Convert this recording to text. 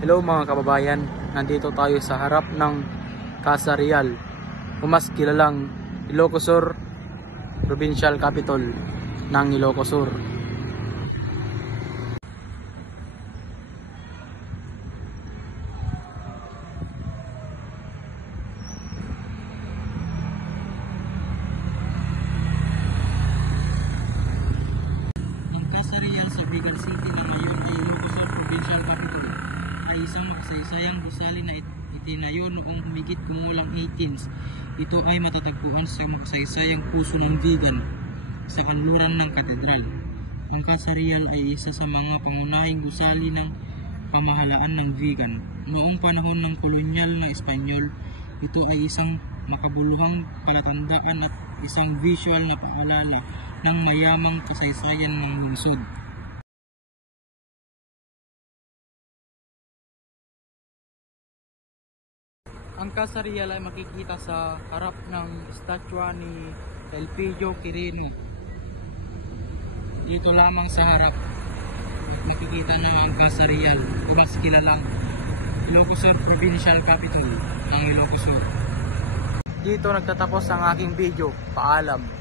Hello mga kababayan, nandito tayo sa harap ng Casa Real, o mas kilalang Ilocos Sur Provincial Capital ng Ilocos Sur. Ang Casa Real sa Vigan City na ngayon ay Ilocos Sur Provincial Capital ay isang makasaysayang gusali na itinayo noong humigit kumulang 18s. Ito ay matatagpuan sa makasaysayang puso ng Vigan sa kanluran ng katedral. Ang Casa Real ay isa sa mga pangunahing gusali ng pamahalaan ng Vigan. Noong panahon ng kolonyal na Espanyol, ito ay isang makabuluhang palatandaan at isang visual na paalala ng mayamang kasaysayan ng lungsod. Ang Casa Real ay makikita sa harap ng estatwa ni Elpidio Quirino. Dito lamang sa harap makikita na ang Casa Real, o mas kilalang Ilocos Sur Provincial Capital ng Ilocos Sur. Dito nagtatapos ang aking video. Paalam.